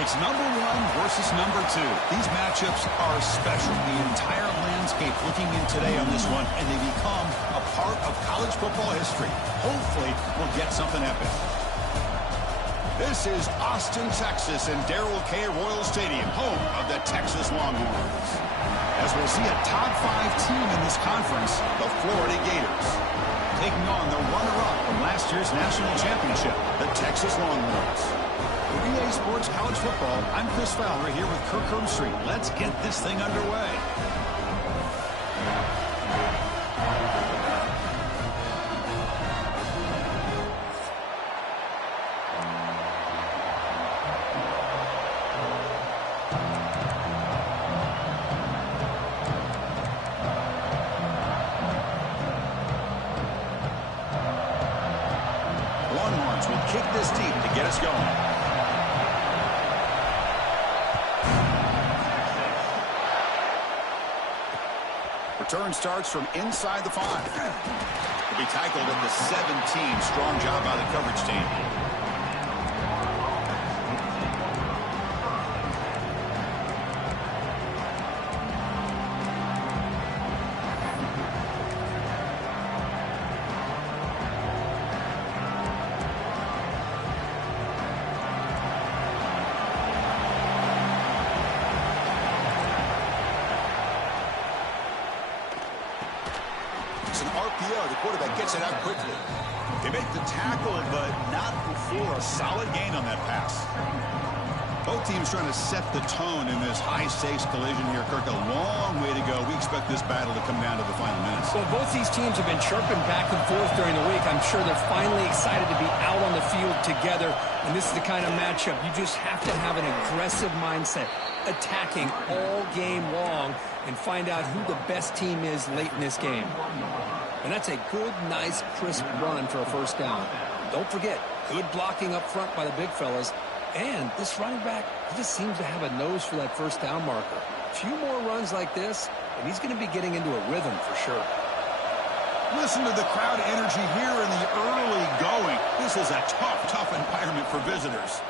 It's number one versus number two. These matchups are special. The entire landscape looking in today on this one, and they become a part of college football history. Hopefully, we'll get something epic. This is Austin, Texas, and Darrell K. Royal Stadium, home of the Texas Longhorns. As we'll see a top 5 team in this conference, the Florida Gators, taking on the runner-up from last year's national championship, the Texas Longhorns. For EA Sports College Football, I'm Chris Fowler here with Kirk Herbstreit. Let's get this thing underway. Longhorns will kick this deep to get us going. Return starts from inside the 5. He'll be tackled at the 17. Strong job by the coverage team. It's an RPO. The quarterback gets it out quickly. They make the tackle, but not before a solid gain on that pass. Both teams trying to set the tone in this high-stakes collision here. Kirk, a long way to go. We expect this battle to come down to the final minutes. Well, both these teams have been chirping back and forth during the week. I'm sure they're finally excited to be out on the field together. And this is the kind of matchup you just have to have an aggressive mindset, attacking all game long, and find out who the best team is late in this game. And that's a good, nice, crisp run for a first down. Don't forget, good blocking up front by the big fellas. And this running back, he just seems to have a nose for that first down marker. A few more runs like this, and he's going to be getting into a rhythm for sure. Listen to the crowd energy here in the early going. This is a tough environment for visitors.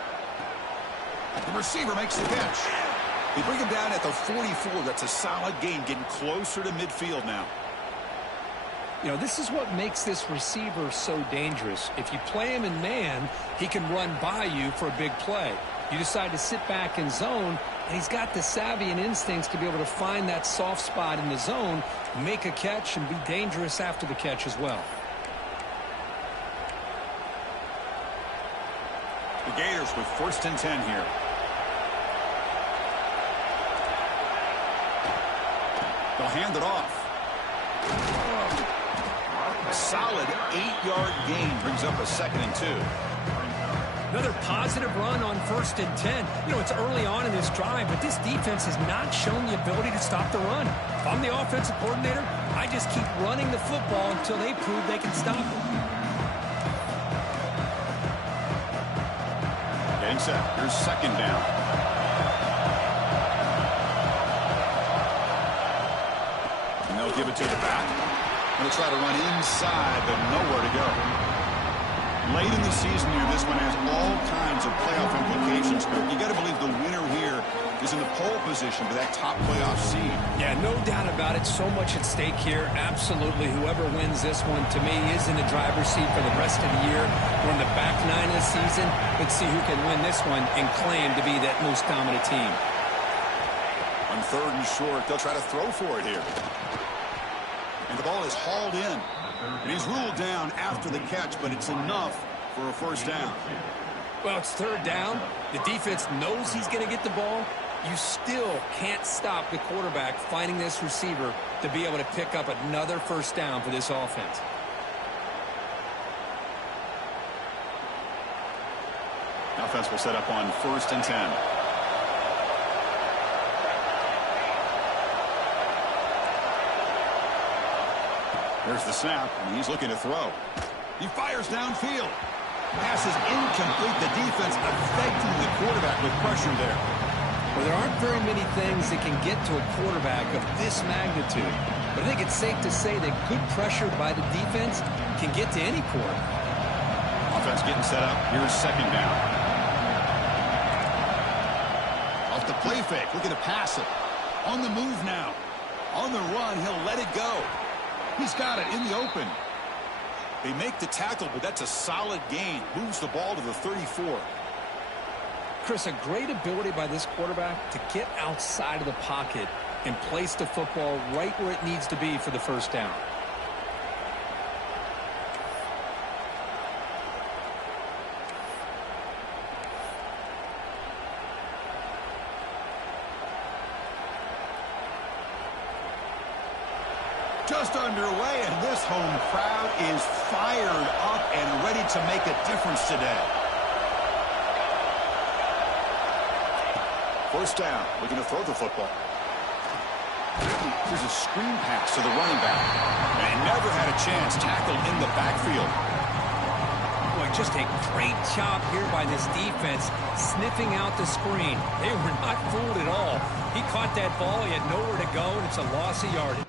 The receiver makes the catch. They bring him down at the 44. That's a solid gain, getting closer to midfield now. You know, this is what makes this receiver so dangerous. If you play him in man, he can run by you for a big play. You decide to sit back in zone, and he's got the savvy and instincts to be able to find that soft spot in the zone, make a catch, and be dangerous after the catch as well. The Gators with 1st and 10 here. They'll hand it off. A solid 8-yard gain brings up a 2nd and 2. Another positive run on 1st and 10. You know, it's early on in this drive, but this defense has not shown the ability to stop the run. If I'm the offensive coordinator, I just keep running the football until they prove they can stop it. Getting set. Here's 2nd down. And they'll give it to the back. Going to try to run inside, but nowhere to go. Late in the season here, this one has all kinds of playoff implications. You got to believe the winner here is in the pole position for that top playoff seed. Yeah, no doubt about it. So much at stake here. Absolutely. Whoever wins this one, to me, is in the driver's seat for the rest of the year. We're in the back 9 of the season. Let's see who can win this one and claim to be that most dominant team. On 3rd and short, they'll try to throw for it here. And the ball is hauled in. And he's ruled down after the catch, but it's enough for a 1st down. Well, it's 3rd down. The defense knows he's going to get the ball. You still can't stop the quarterback finding this receiver to be able to pick up another 1st down for this offense. Offense will set up on 1st and 10. There's the snap, and he's looking to throw. He fires downfield. Pass is incomplete. The defense affecting the quarterback with pressure there. Well, there aren't very many things that can get to a quarterback of this magnitude. But I think it's safe to say that good pressure by the defense can get to any quarterback. Offense getting set up. Here's 2nd down. the play fake, looking to pass it. On the move now. On the run, he'll let it go. He's got it in the open. They make the tackle, but that's a solid gain. Moves the ball to the 34. Chris, a great ability by this quarterback to get outside of the pocket and place the football right where it needs to be for the first down. Just underway, and this home crowd is fired up and ready to make a difference today. First down, looking to throw the football. Here's a screen pass to the running back. And he never had a chance, tackled in the backfield. Boy, just a great job here by this defense, sniffing out the screen. They were not fooled at all. He caught that ball, he had nowhere to go, and it's a loss of yardage.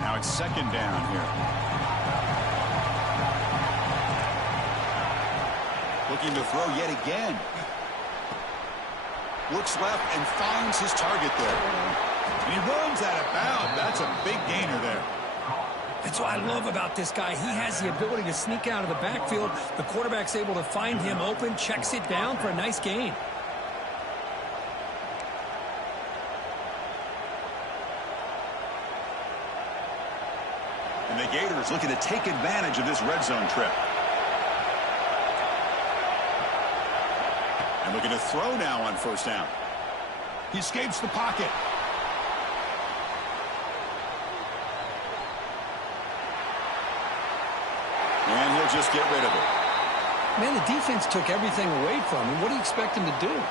Now it's second down here. Looking to throw yet again. Looks left and finds his target there. And he runs out of bounds. That's a big gainer there. That's what I love about this guy. He has the ability to sneak out of the backfield. The quarterback's able to find him open, checks it down for a nice gain. And the Gators looking to take advantage of this red zone trip. And looking to throw now on first down. He escapes the pocket. And he'll just get rid of it. Man, the defense took everything away from him. What do you expect him to do?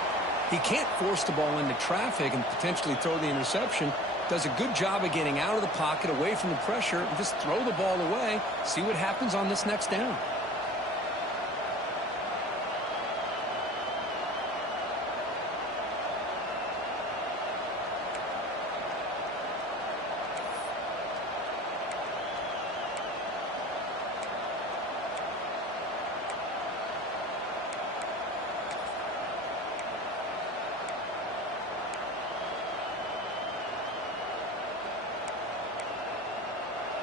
He can't force the ball into traffic and potentially throw the interception. Does a good job of getting out of the pocket, away from the pressure, and just throw the ball away. See what happens on this next down.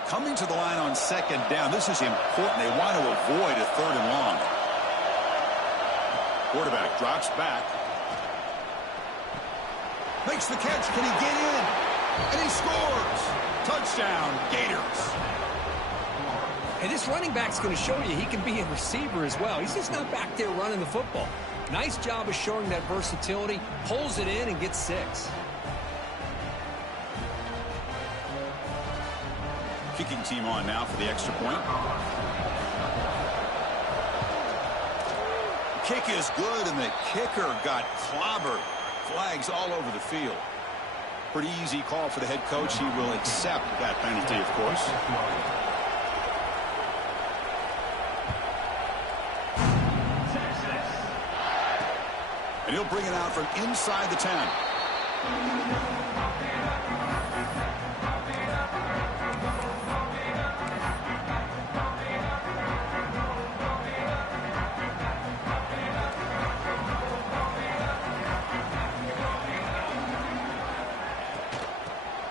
Coming to the line on second down. This is important. They want to avoid a third and long. Quarterback drops back. Makes the catch. Can he get in? And he scores. Touchdown, Gators. Hey, this running back's going to show you he can be a receiver as well. He's just not back there running the football. Nice job of showing that versatility. Pulls it in and gets 6. Kicking team on now for the extra point. Kick is good, and the kicker got clobbered. Flags all over the field. Pretty easy call for the head coach. He will accept that penalty, of course. And he'll bring it out from inside the 10.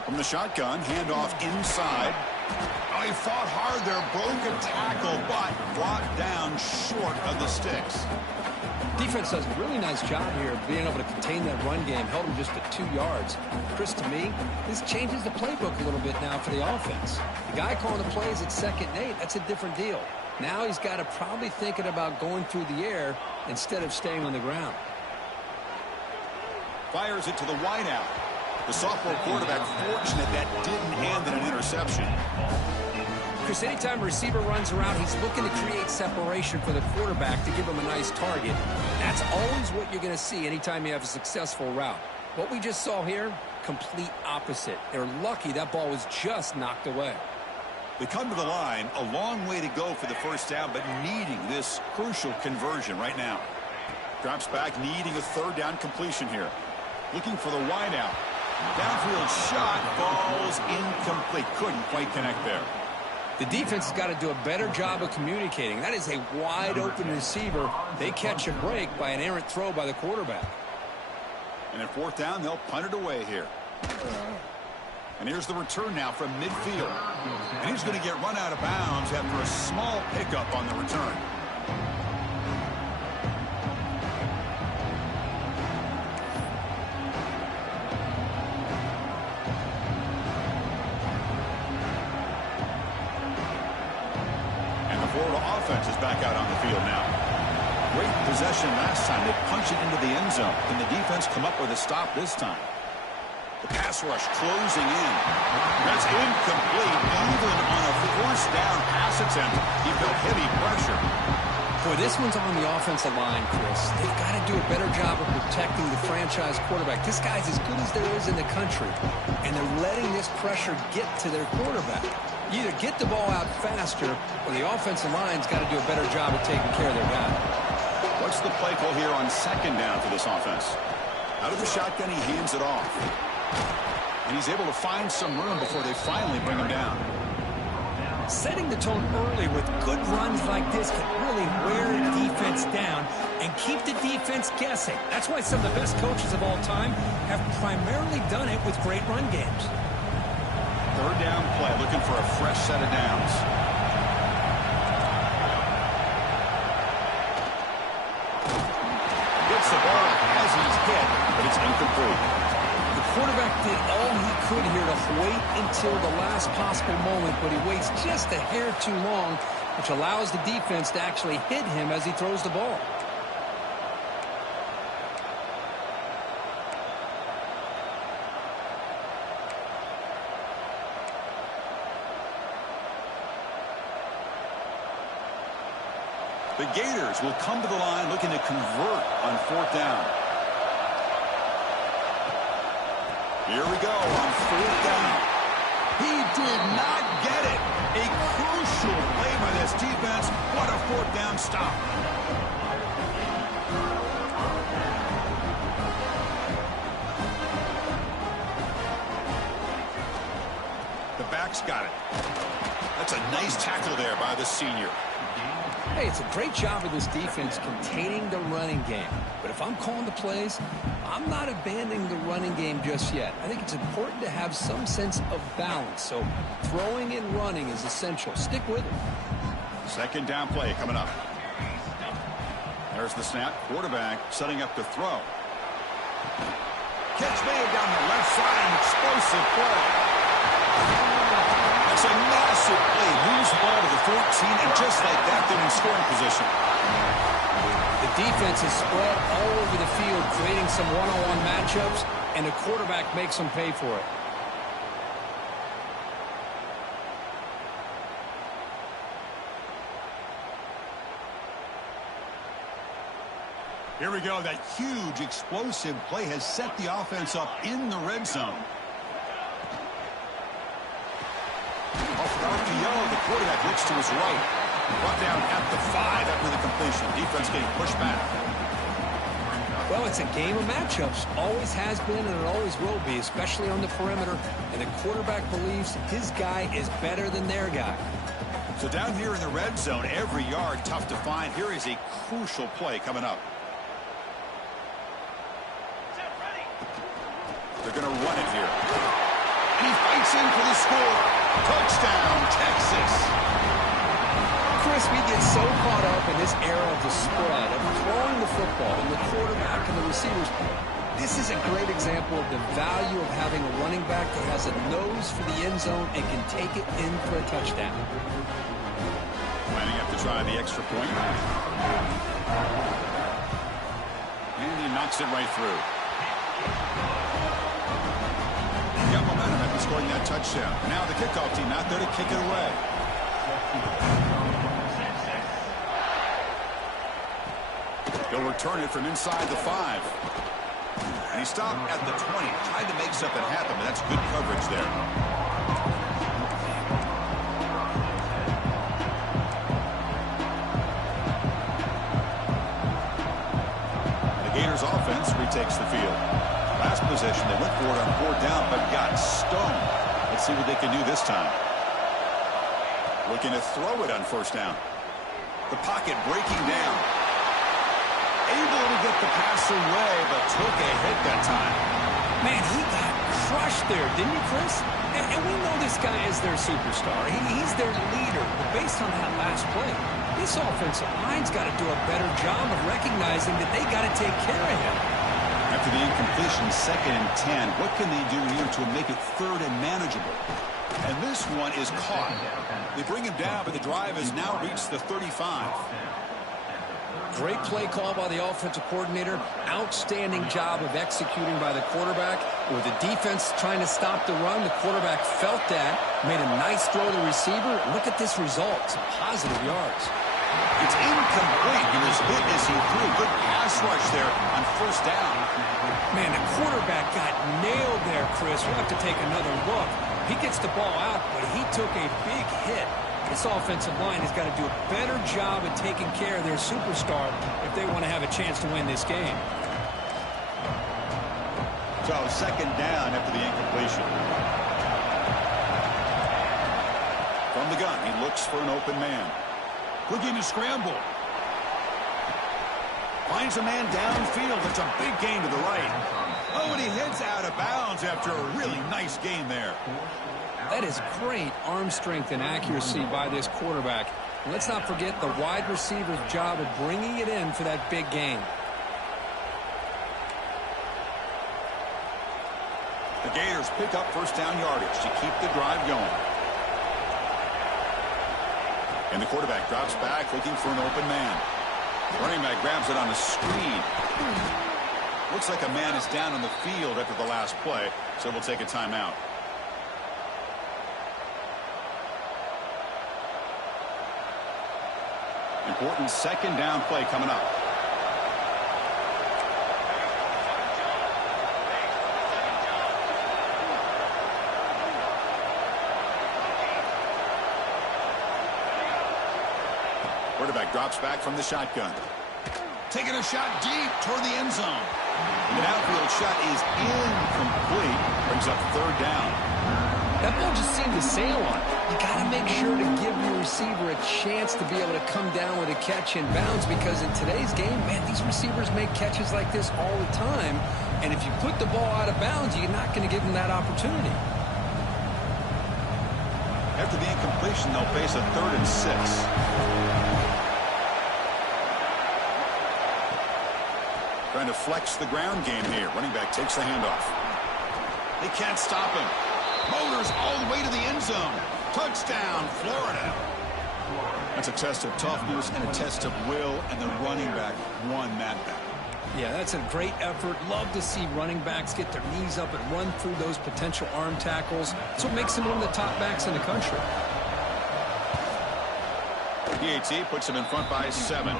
From the shotgun, handoff inside. Oh, he fought hard there, broke a tackle, but brought down short of the sticks. Defense does a really nice job here of being able to contain that run game, held him just at 2 yards. Chris, to me, this changes the playbook a little bit now for the offense. The guy calling the plays at 2nd and 8, that's a different deal. Now he's got to probably thinking about going through the air instead of staying on the ground. Fires it to the wideout. The sophomore quarterback fortunate that didn't end in an interception. Chris, anytime a receiver runs around, he's looking to create separation for the quarterback to give him a nice target. That's always what you're going to see anytime you have a successful route. What we just saw here, complete opposite. They're lucky that ball was just knocked away. They come to the line, a long way to go for the first down, but needing this crucial conversion right now. Drops back, needing a 3rd down completion here. Looking for the wideout. Downfield shot falls incomplete. Couldn't quite connect there. The defense has got to do a better job of communicating. That is a wide-open receiver. They catch a break by an errant throw by the quarterback. And at 4th down, they'll punt it away here. And here's the return now from midfield. And he's going to get run out of bounds after a small pickup on the return. Offense is back out on the field now. Great possession last time. They punch it into the end zone. Can the defense come up with a stop this time? The pass rush closing in. That's incomplete. Even on a 4th down pass attempt, he felt heavy pressure. Boy, this one's on the offensive line, Chris. They've got to do a better job of protecting the franchise quarterback. This guy's as good as there is in the country, and they're letting this pressure get to their quarterback. You either get the ball out faster, or the offensive line's got to do a better job of taking care of their guy. What's the play call here on 2nd down for this offense? Out of the shotgun, he hands it off. And he's able to find some room before they finally bring him down. Setting the tone early with good runs like this can really wear a defense down and keep the defense guessing. That's why some of the best coaches of all time have primarily done it with great run games. 3rd down play, looking for a fresh set of downs. Gets the ball as he's hit, but it's incomplete. The quarterback did all he could here to wait until the last possible moment, but he waits just a hair too long, which allows the defense to actually hit him as he throws the ball. The Gators will come to the line looking to convert on 4th down. Here we go on 4th down. He did not get it. A crucial play by this defense. What a 4th down stop. The back's got it. That's a nice tackle there by the senior. Hey, it's a great job of this defense containing the running game. But if I'm calling the plays, I'm not abandoning the running game just yet. I think it's important to have some sense of balance. So throwing and running is essential. Stick with it. 2nd down play coming up. There's the snap. Quarterback setting up to throw. Catch made down the left side. An explosive play. That's a massive play. Moves the ball to the 14, and just like that, they're in scoring position. The defense is spread all over the field, creating some one-on-one matchups, and the quarterback makes them pay for it. Here we go. That huge, explosive play has set the offense up in the red zone. RPO, the quarterback looks to his right. Brought down at the 5 after the completion. Defense getting pushed back. Well, it's a game of matchups. Always has been and it always will be, especially on the perimeter. And the quarterback believes his guy is better than their guy. So down here in the red zone, every yard tough to find. Here is a crucial play coming up. They're going to run it here. He fights in for the score. Touchdown, Texas. Chris, we get so caught up in this era of the spread, of throwing the football, and the quarterback and the receivers. This is a great example of the value of having a running back that has a nose for the end zone and can take it in for a touchdown. Lining up to try the extra point. And he knocks it right through. He got momentum after scoring that touchdown. Now the kickoff team out there to kick it away. He'll return it from inside the 5. And he stopped at the 20. Tried to make something happen, but that's good coverage there. The Gators offense retakes the field. Last possession, they went for it on 4th down, but got stoned. Let's see what they can do this time. Looking to throw it on 1st down. The pocket breaking down. Able to get the pass away, but took a hit that time. Man, he got crushed there, didn't he, Chris? And we know this guy is their superstar. He's their leader. But based on that last play, this offensive line's got to do a better job of recognizing that they got to take care of him. After the incompletion, 2nd and 10, what can they do here to make it 3rd and manageable? And this one is caught. They bring him down, but the drive has now reached the 35. Great play call by the offensive coordinator. Outstanding job of executing by the quarterback. With the defense trying to stop the run, the quarterback felt that, made a nice throw to the receiver. Look at this result. Some positive yards. It's incomplete. He was hit as he threw a good pass rush there on 1st down. Man, the quarterback got nailed there, Chris. We'll have to take another look. He gets the ball out, but he took a big hit. This offensive line has got to do a better job of taking care of their superstar if they want to have a chance to win this game. So 2nd down after the incompletion. From the gun, he looks for an open man. Looking to scramble. Finds a man downfield. It's a big gain to the right. Oh, and he heads out of bounds after a really nice gain there. That is great arm strength and accuracy by this quarterback. And let's not forget the wide receiver's job of bringing it in for that big gain. The Gators pick up 1st down yardage to keep the drive going. And the quarterback drops back looking for an open man. Running back grabs it on a screen. Looks like a man is down on the field after the last play, so we'll take a timeout. Important 2nd down play coming up. Quarterback drops back from the shotgun. Taking a shot deep toward the end zone. And the downfield shot is incomplete. Brings up 3rd down. That ball just seemed to sail on it. You got to make sure to give your receiver a chance to be able to come down with a catch in bounds, because in today's game, man, these receivers make catches like this all the time. And if you put the ball out of bounds, you're not going to give them that opportunity. After the incompletion, they'll face a 3rd and 6. Trying to flex the ground game here. Running back takes the handoff. They can't stop him. Motors all the way to the end zone. Touchdown, Florida. That's a test of toughness and a test of will, and the running back won that battle. Yeah, that's a great effort. Love to see running backs get their knees up and run through those potential arm tackles. That's what makes him one of the top backs in the country. PAT puts him in front by 7.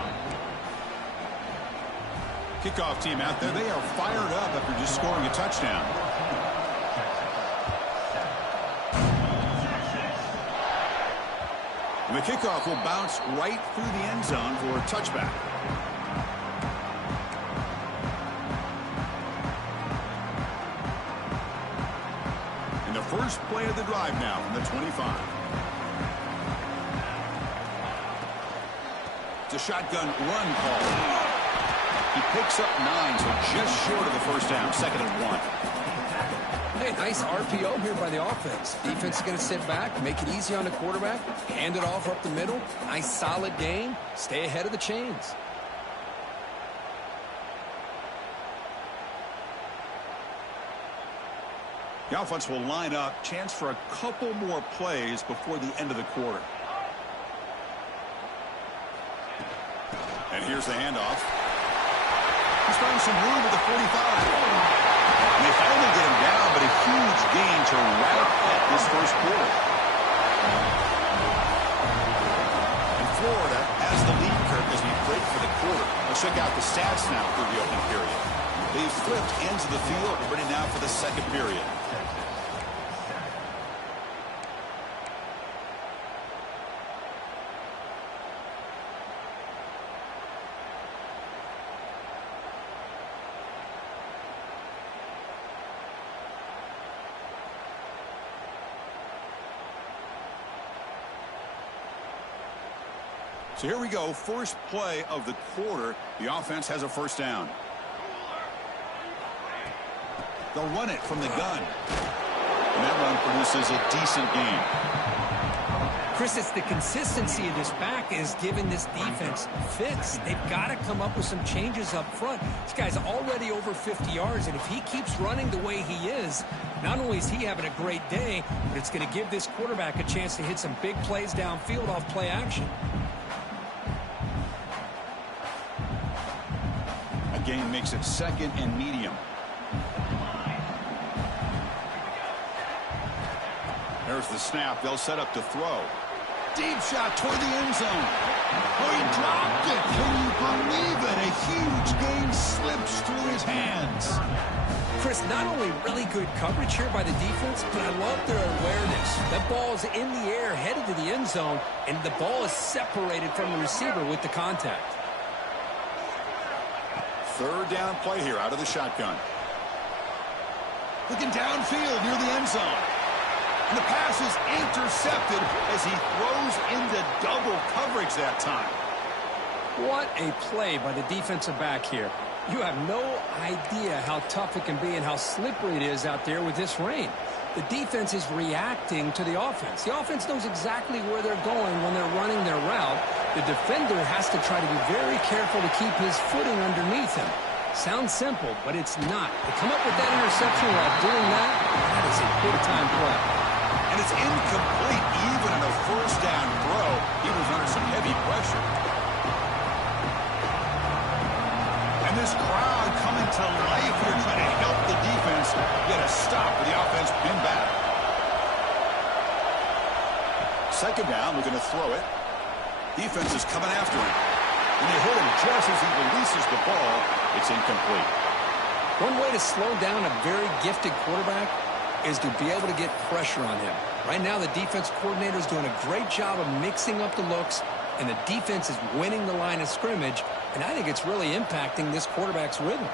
Kickoff team out there. They are fired up after just scoring a touchdown. And the kickoff will bounce right through the end zone for a touchback. And the first play of the drive now from the 25. It's a shotgun run call. He picks up 9, so just short of the 1st down, 2nd and 1. Hey, nice RPO here by the offense. Defense is going to sit back, make it easy on the quarterback, hand it off up the middle. Nice, solid game. Stay ahead of the chains. The offense will line up. Chance for a couple more plays before the end of the quarter. And here's the handoff. He's finding some room at the 45. And they finally get him down, but a huge gain to wrap up this first quarter. And Florida has the lead, Kirk, as we break for the quarter. Let's check out the stats now through the opening period. They've flipped ends of the field, ready now for the second period. So here we go, first play of the quarter. The offense has a first down. They'll run it from the gun. And that run produces a decent gain. Chris, it's the consistency of this back is giving this defense fits. They've got to come up with some changes up front. This guy's already over 50 yards, and if he keeps running the way he is, not only is he having a great day, but it's going to give this quarterback a chance to hit some big plays downfield off play action. Gain makes it second and medium. There's the snap. They'll set up to throw. Deep shot toward the end zone. Oh, he dropped it. Can you believe it? A huge gain slips through his hands. Chris, not only really good coverage here by the defense, but I love their awareness. That ball is in the air, headed to the end zone, and the ball is separated from the receiver with the contact. Third down play here out of the shotgun. Looking downfield near the end zone. And the pass is intercepted as he throws into double coverage that time. What a play by the defensive back here. You have no idea how tough it can be and how slippery it is out there with this rain. The defense is reacting to the offense. The offense knows exactly where they're going when they're running their route. The defender has to try to be very careful to keep his footing underneath him. Sounds simple, but it's not. To come up with that interception while doing that, that is a big-time play. And it's incomplete even on a first down throw. He was under some heavy pressure. And this crowd coming to life here trying to help the defense get a stop with the offense pinned back. Second down, we're going to throw it. Defense is coming after him. And they hit him just as he releases the ball. It's incomplete. One way to slow down a very gifted quarterback is to be able to get pressure on him. Right now, the defense coordinator is doing a great job of mixing up the looks, and the defense is winning the line of scrimmage, and I think it's really impacting this quarterback's rhythm.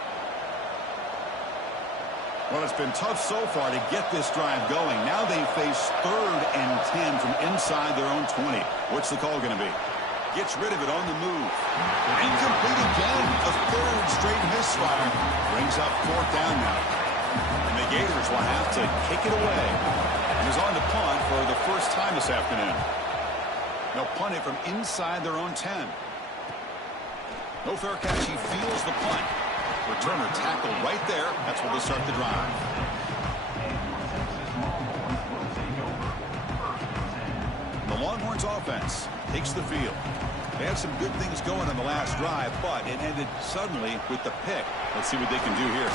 Well, it's been tough so far to get this drive going. Now they face 3rd and 10 from inside their own 20. What's the call going to be? Gets rid of it on the move. Incomplete again. A 3rd straight misfire. Brings up 4th down now. And the Gators will have to kick it away. And is on to punt for the first time this afternoon. They'll punt it from inside their own 10. No fair catch. He feels the punt. Returner tackled right there. That's where they'll start the drive. The Longhorns offense takes the field. They had some good things going on the last drive, but it ended suddenly with the pick. Let's see what they can do here.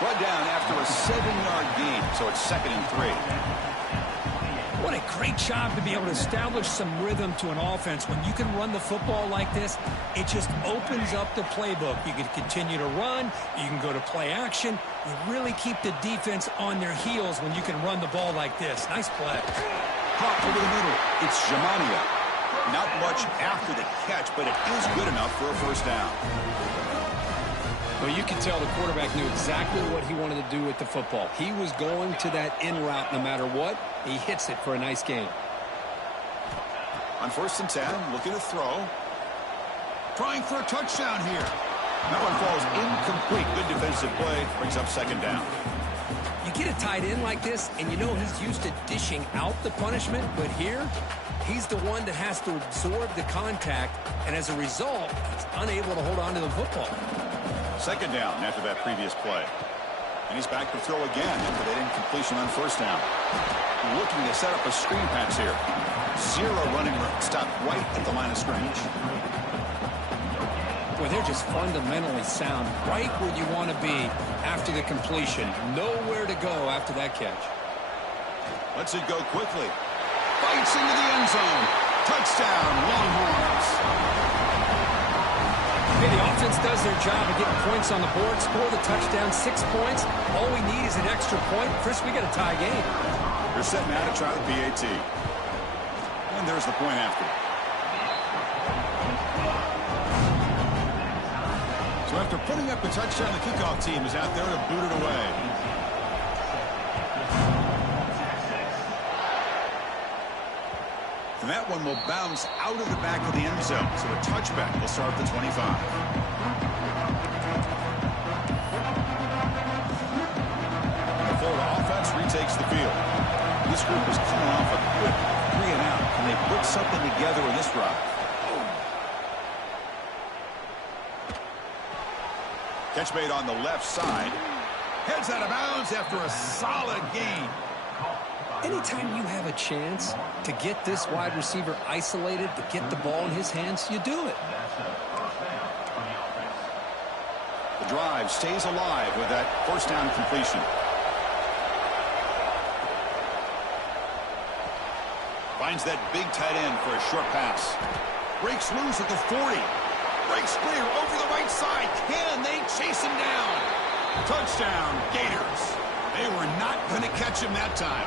Brought down after a 7-yard gain, so it's 2nd and 3. What a great job to be able to establish some rhythm to an offense. When you can run the football like this, it just opens up the playbook. You can continue to run. You can go to play action. You really keep the defense on their heels when you can run the ball like this. Nice play. Pop over the middle. It's Jamania. Not much after the catch, but it is good enough for a first down. Well, you can tell the quarterback knew exactly what he wanted to do with the football. He was going to that in route no matter what. He hits it for a nice gain. On 1st and 10, looking to throw. Trying for a touchdown here. That one falls incomplete. Good defensive play. Brings up second down. You get a tight end like this, and you know he's used to dishing out the punishment, but here, he's the one that has to absorb the contact, and as a result, he's unable to hold on to the football. Second down after that previous play. And he's back to throw again after that incompletion on first down. Looking to set up a screen pass here. Zero running room. Stopped right at the line of scrimmage. Boy, they're just fundamentally sound, right where you want to be after the completion. Nowhere to go after that catch. Lets it go quickly. Bites into the end zone. Touchdown, Longhorns. Okay, the offense does their job of getting points on the board, score the touchdown, 6 points. All we need is an extra point. Chris, we got a tie game. They're setting out to try the PAT. And there's the point after. So after putting up the touchdown, the kickoff team is out there to boot it away. And that one will bounce out of the back of the end zone. So a touchback will start at the 25. And the Florida offense retakes the field. This group is coming off a quick 3-and-out. And they put something together in this drive. Catch made on the left side. Heads out of bounds after a solid gain. Anytime you have a chance to get this wide receiver isolated, to get the ball in his hands, you do it. The drive stays alive with that first down completion. Finds that big tight end for a short pass. Breaks loose at the 40. Breaks clear over the right side. Can they chase him down? Touchdown, Gators. They were not going to catch him that time.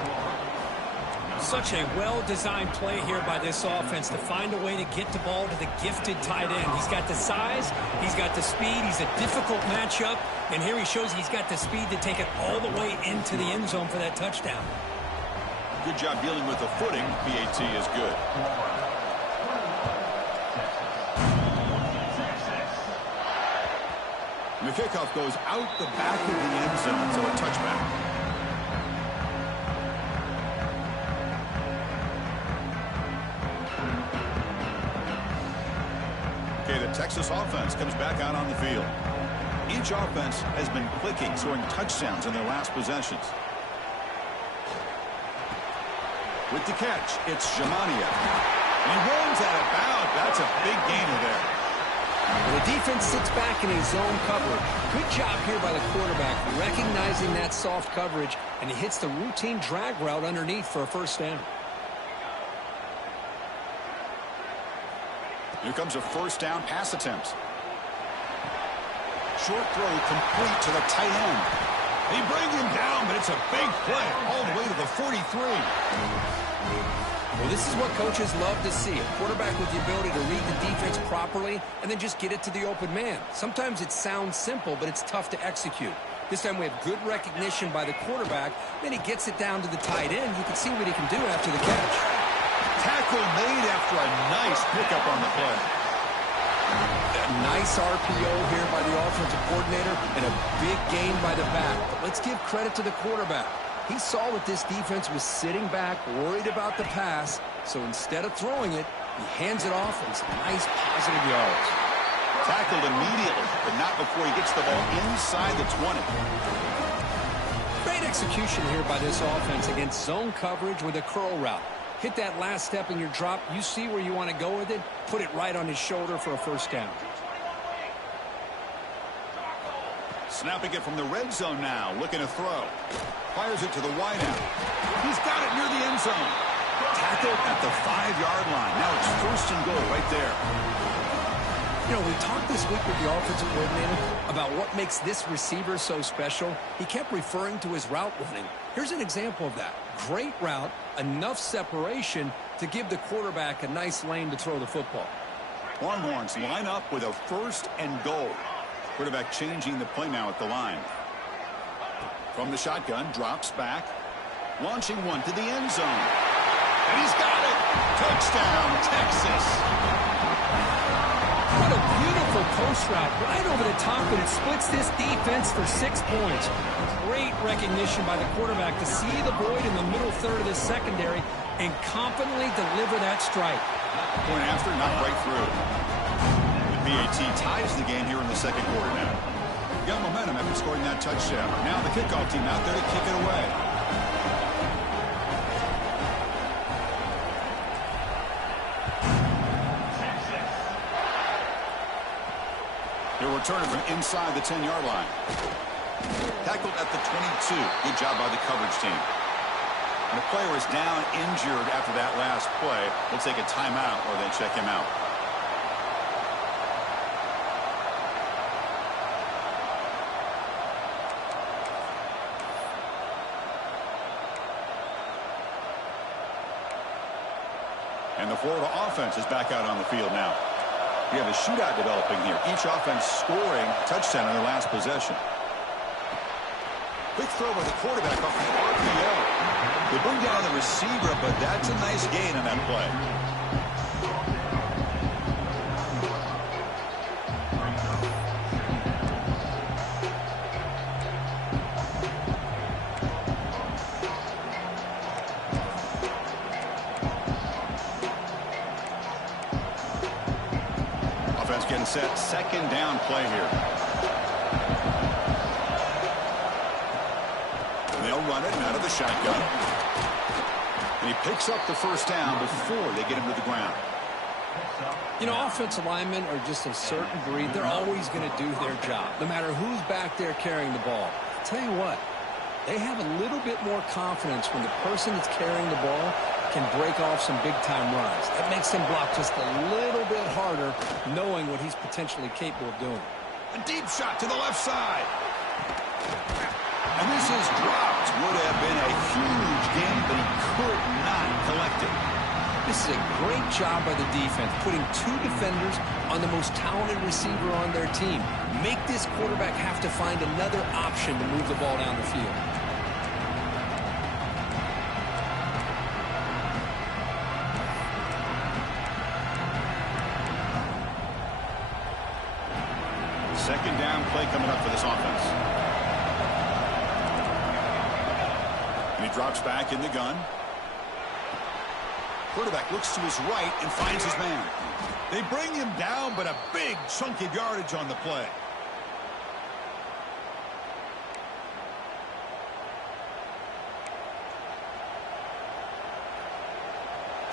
Such a well-designed play here by this offense to find a way to get the ball to the gifted tight end. He's got the size, he's got the speed, he's a difficult matchup, and here he shows he's got the speed to take it all the way into the end zone for that touchdown. Good job dealing with the footing. PAT is good. And the kickoff goes out the back of the end zone, so a touchback. Okay, the Texas offense comes back out on the field. Each offense has been clicking, scoring touchdowns in their last possessions. With the catch, it's Jamania. And he runs out of bounds. That's a big gainer there. The defense sits back in a zone coverage. Good job here by the quarterback, recognizing that soft coverage, and he hits the routine drag route underneath for a first down. Here comes a first down pass attempt. Short throw complete to the tight end. They bring him down, but it's a big play all the way to the 43. Well, this is what coaches love to see. A quarterback with the ability to read the defense properly and then just get it to the open man. Sometimes it sounds simple, but it's tough to execute. This time we have good recognition by the quarterback. Then he gets it down to the tight end. You can see what he can do after the catch. Tackle made after a nice pickup on the play. A nice RPO here by the offensive coordinator and a big gain by the back. But let's give credit to the quarterback. He saw that this defense was sitting back, worried about the pass, so instead of throwing it, he hands it off and some nice positive yards. Tackled immediately, but not before he gets the ball inside the 20. Great execution here by this offense against zone coverage with a curl route. Hit that last step in your drop. You see where you want to go with it. Put it right on his shoulder for a first down. Snapping it from the red zone now, looking to throw. Fires it to the wideout. He's got it near the end zone. Tackled at the 5-yard line. Now it's first and goal right there. You know, we talked this week with the offensive coordinator about what makes this receiver so special. He kept referring to his route running. Here's an example of that. Great route, enough separation to give the quarterback a nice lane to throw the football. Longhorns line up with a first and goal. Quarterback changing the play now at the line. From the shotgun, drops back. Launching one to the end zone. And he's got it. Touchdown, Texas. What a beautiful post route right over the top, and it splits this defense for 6 points. Great recognition by the quarterback to see the void in the middle third of this secondary and confidently deliver that strike. Point after, not right through. The PAT ties the game here in the second quarter now. Got momentum after scoring that touchdown. Now the kickoff team out there to kick it away. He'll return it from inside the 10-yard line. Tackled at the 22. Good job by the coverage team. And the player is down injured after that last play. We'll take a timeout or then check him out. And the Florida offense is back out on the field now. We have a shootout developing here. Each offense scoring a touchdown in their last possession. Quick throw by the quarterback off the RPO. They bring down the receiver, but that's a nice gain on that play. Offense getting set. Second down play here. They'll run it out of the shotgun. And he picks up the first down before they get him to the ground. You know, offensive linemen are just a certain breed. They're always going to do their job, no matter who's back there carrying the ball. I'll tell you what, they have a little bit more confidence when the person that's carrying the ball can break off some big-time runs. That makes him block just a little bit harder, knowing what he's potentially capable of doing. A deep shot to the left side. And this is dropped. Would have been a huge gain, but he could not collect it. This is a great job by the defense, putting 2 defenders on the most talented receiver on their team. Make this quarterback have to find another option to move the ball down the field. Second down play coming up for this offense. And he drops back in the gun. Quarterback looks to his right and finds his man. They bring him down, but a big chunk of yardage on the play.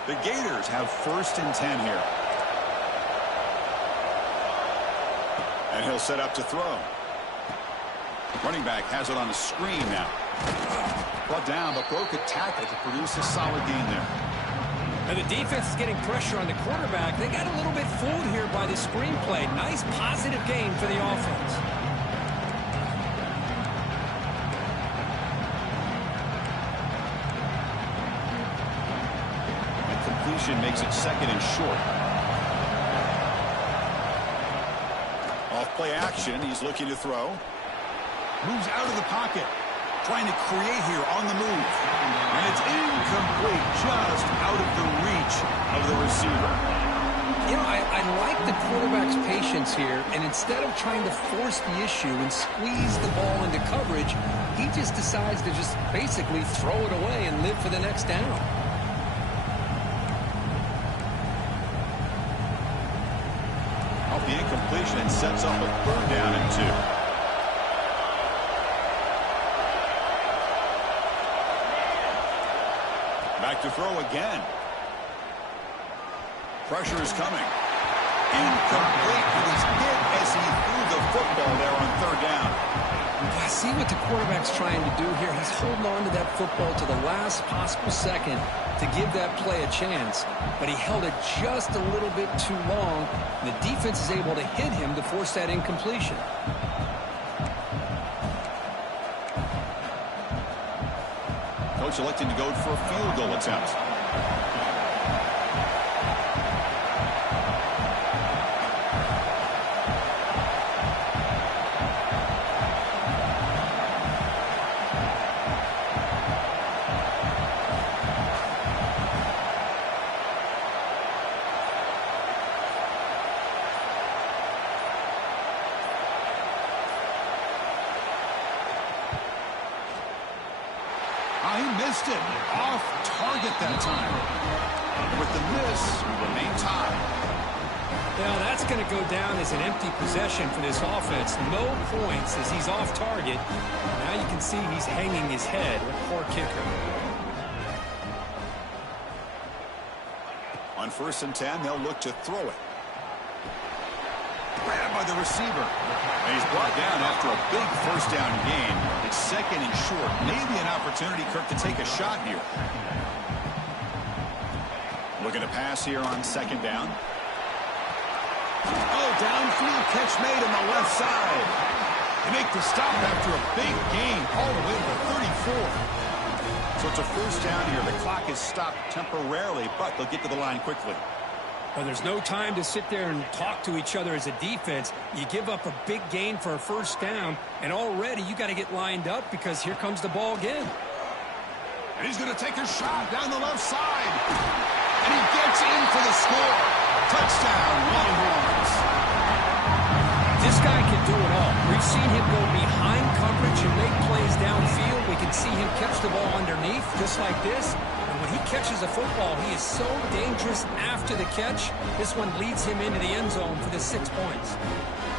The Gators have 1st and 10 here. And he'll set up to throw. Running back has it on a screen now. Brought down, but broke a tackle to produce a solid gain there. And the defense is getting pressure on the quarterback. They got a little bit fooled here by the screen play. Nice positive gain for the offense. And completion makes it 2nd and short. Off play action, he's looking to throw. Moves out of the pocket. Trying to create here on the move. And it's incomplete, just out of the reach of the receiver. You know, I like the quarterback's patience here, and instead of trying to force the issue and squeeze the ball into coverage, he just decides to just basically throw it away and live for the next down. Off the incompletion and sets up a 3rd down and 2. Back to throw again. Pressure is coming. Incomplete. He was hit as he threw the football there on 3rd down. I see what the quarterback's trying to do here. He's holding on to that football to the last possible second to give that play a chance. But he held it just a little bit too long. And the defense is able to hit him to force that incompletion. Coach electing to go for a field goal attempt. missed it. Off target that time. With the miss, we remain tied. Now that's going to go down as an empty possession for this offense. No points as he's off target. Now you can see he's hanging his head. Poor kicker. On 1st and 10, they'll look to throw it. Grabbed by the receiver. And he's brought down after a big first down gain. It's 2nd and short. Maybe an opportunity, Kirk, to take a shot here. Looking to pass here on 2nd down. Oh, downfield catch made on the left side. They make the stop after a big gain all the way to the 34. So it's a first down here. The clock is stopped temporarily, but they'll get to the line quickly. Well, there's no time to sit there and talk to each other as a defense. You give up a big gain for a first down, and already you got to get lined up because here comes the ball again. And he's going to take a shot down the left side. And he gets in for the score. Touchdown, Longhorns. This guy can do it all. We've seen him go behind coverage and make plays downfield. We can see him catch the ball underneath just like this. And when he catches a football, he is so dangerous after the catch. This one leads him into the end zone for the 6 points. So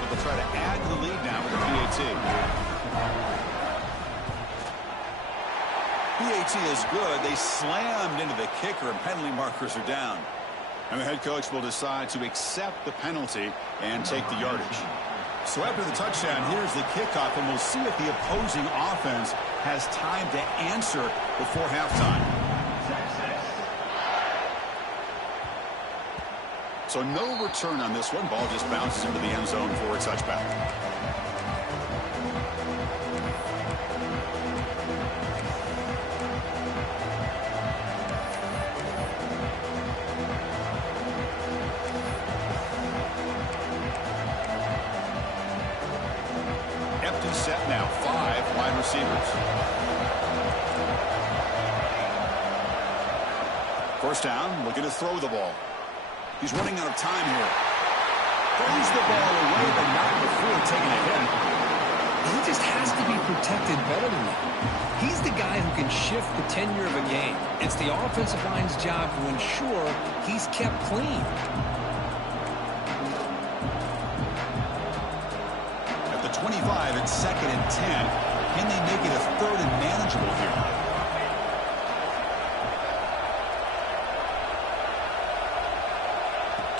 they'll try to add to the lead now with the PAT. PAT is good. They slammed into the kicker, and penalty markers are down. And the head coach will decide to accept the penalty and take the yardage. So after the touchdown, here's the kickoff, and we'll see if the opposing offense has time to answer before halftime. So no return on this one. Ball just bounces into the end zone for a touchback. Empty set now. 5 wide receivers. First down, looking to throw the ball. He's running out of time here. Throws the ball away, but not before taking a hit. He just has to be protected better than that. He's the guy who can shift the tenure of a game. It's the offensive line's job to ensure he's kept clean. At the 25, it's 2nd and 10. Can they make it a 3rd and manageable here?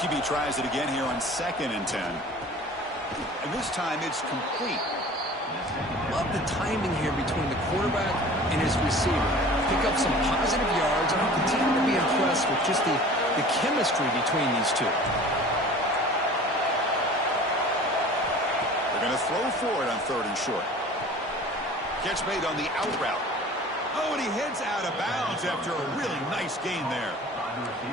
QB tries it again here on 2nd and 10. And this time it's complete. Love the timing here between the quarterback and his receiver. Pick up some positive yards, and I'll continue to be impressed with just the chemistry between these two. They're going to throw for it on 3rd and short. Catch made on the out route. Oh, and he heads out of bounds after a really nice gain there.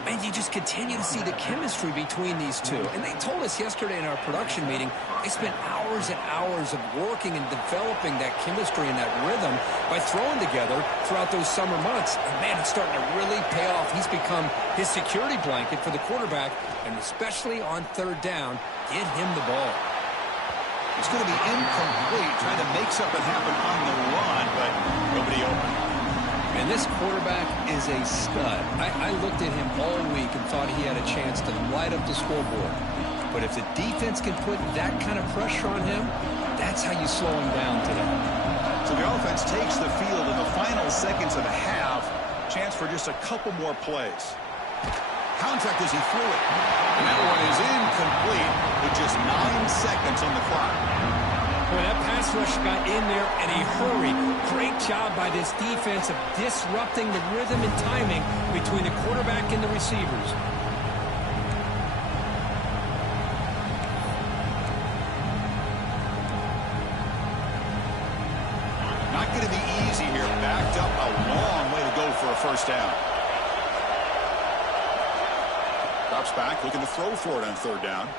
And you just continue to see the chemistry between these two. And they told us yesterday in our production meeting, they spent hours and hours of working and developing that chemistry and that rhythm by throwing together throughout those summer months. And, man, it's starting to really pay off. He's become his security blanket for the quarterback, and especially on 3rd down, get him the ball. It's going to be incomplete, trying to make something happen on the run, but nobody open. And this quarterback is a stud. I looked at him all week and thought he had a chance to light up the scoreboard. But if the defense can put that kind of pressure on him, that's how you slow him down today. So the offense takes the field in the final seconds of the half. Chance for just a couple more plays. Contact as he threw it. And that one is incomplete with just 9 seconds on the clock. Well, that pass rush got in there in a hurry. Great job by this defense of disrupting the rhythm and timing between the quarterback and the receivers. Not going to be easy here. Backed up a long way to go for a first down. Drops back, looking to throw for it on 3rd down.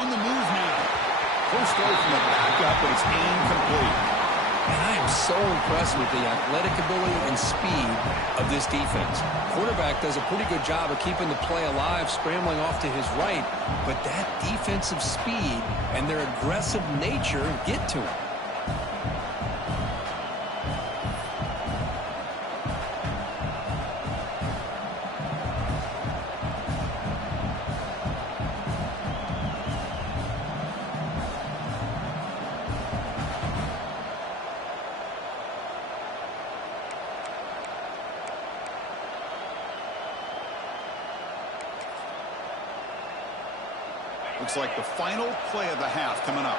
On the move now. First throw from the backup, but it's incomplete. And I am so impressed with the athletic ability and speed of this defense. Quarterback does a pretty good job of keeping the play alive, scrambling off to his right, but that defensive speed and their aggressive nature get to him. Looks like the final play of the half coming up.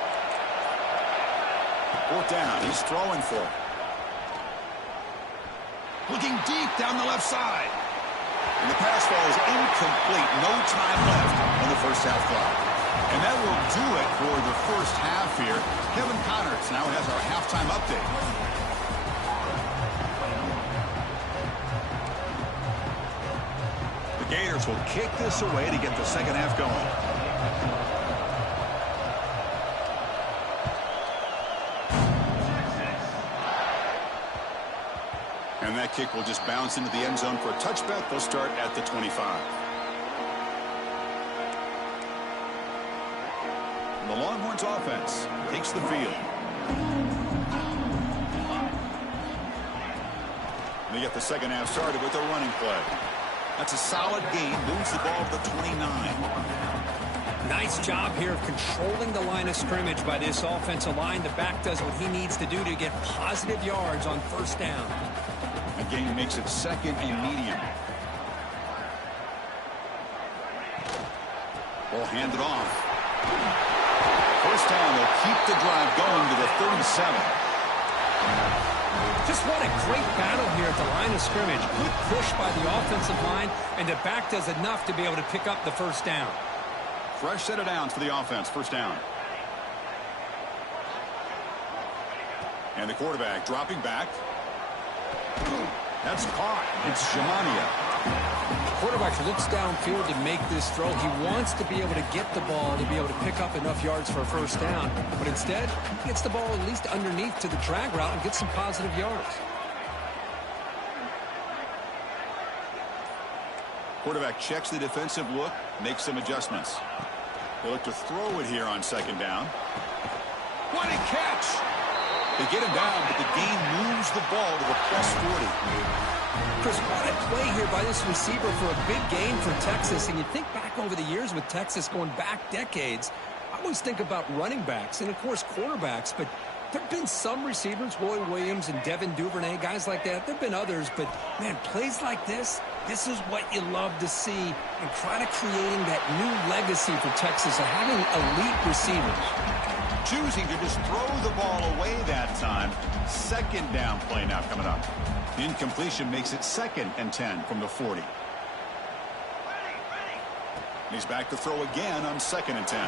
Fourth down. He's throwing for it. Looking deep down the left side. And the pass falls incomplete. No time left on the first half clock. And that will do it for the first half here. Kevin Connors now has our halftime update. The Gators will kick this away to get the second half going. And that kick will just bounce into the end zone for a touchback. They'll start at the 25. The Longhorns offense takes the field. They get the second half started with a running play. That's a solid gain. Moves the ball to the 29. Nice job here of controlling the line of scrimmage by this offensive line. The back does what he needs to do to get positive yards on first down. The gain makes it second and medium. Ball handed off. First down, they'll keep the drive going to the 37. Just what a great battle here at the line of scrimmage. Good push by the offensive line, and the back does enough to be able to pick up the first down. Fresh set of downs for the offense. First down. And the quarterback dropping back. That's caught. It's Shimania. The quarterback looks downfield to make this throw. He wants to be able to get the ball to be able to pick up enough yards for a first down. But instead, he gets the ball at least underneath to the drag route and gets some positive yards. Quarterback checks the defensive look, makes some adjustments. They look to throw it here on second down. What a catch! They get him down, but the gain moves the ball to the plus 40. Chris, what a play here by this receiver for a big gain for Texas. And you think back over the years with Texas going back decades, I always think about running backs and, of course, quarterbacks. But there have been some receivers, Roy Williams and Devin Duvernay, guys like that. There have been others. But, man, plays like this is what you love to see and kind of creating that new legacy for Texas of having elite receivers. Choosing to just throw the ball away that time. Second down play now coming up. Incompletion makes it second and 10 from the 40. He's back to throw again on second and 10.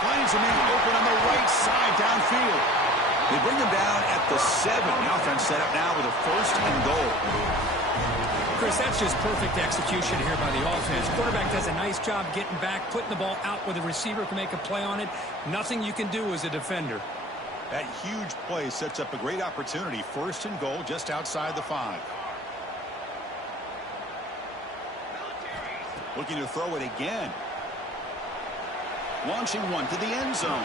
Finds a man open on the right side downfield. They bring him down at the 7. The offense set up now with a first and goal. Chris, that's just perfect execution here by the offense. Quarterback does a nice job getting back, putting the ball out where the receiver can make a play on it. Nothing you can do as a defender. That huge play sets up a great opportunity. First and goal just outside the 5. Looking to throw it again. Launching one to the end zone.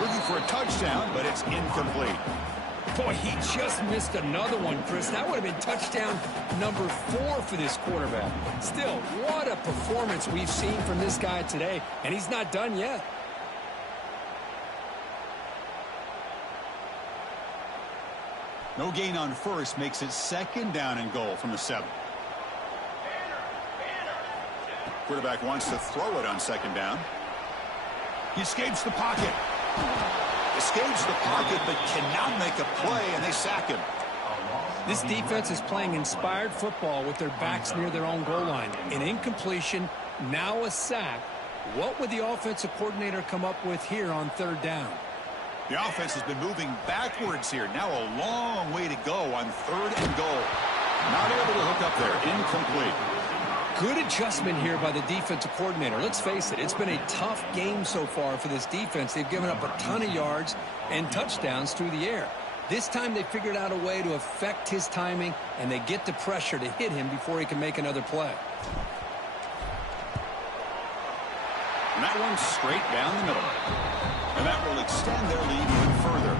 Looking for a touchdown, but it's incomplete. Boy, he just missed another one, Chris. That would have been touchdown number 4 for this quarterback. Still, what a performance we've seen from this guy today, and he's not done yet. No gain on first makes it second down and goal from the 7. Quarterback wants to throw it on second down. He escapes the pocket. Escapes the pocket, but cannot make a play, and they sack him. This defense is playing inspired football with their backs near their own goal line. An incompletion, now a sack. What would the offensive coordinator come up with here on third down? The offense has been moving backwards here. Now a long way to go on third and goal. Not able to hook up there. Incomplete. Good adjustment here by the defensive coordinator. Let's face it, it's been a tough game so far for this defense. They've given up a ton of yards and touchdowns through the air. This time they figured out a way to affect his timing, and they get the pressure to hit him before he can make another play. And that one's straight down the middle. And that will extend their lead even further.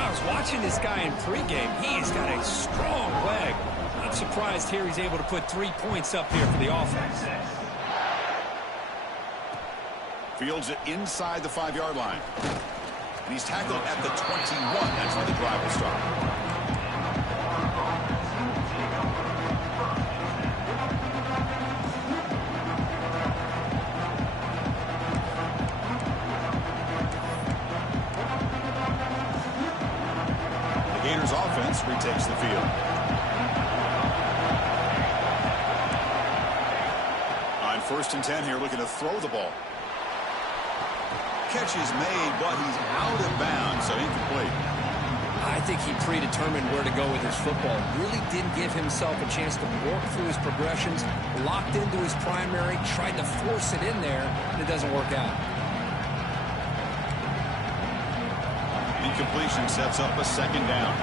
I was watching this guy in pregame. He's got a strong leg. Not surprised here he's able to put 3 points up here for the offense. Fields it inside the 5-yard line. And he's tackled at the 21. That's where the drive will start. offense retakes the field. On 1st and 10 here, looking to throw the ball. Catch is made, but he's out of bounds, so incomplete. I think he predetermined where to go with his football. Really didn't give himself a chance to work through his progressions, locked into his primary, tried to force it in there, and it doesn't work out. Incompletion sets up a 2nd down.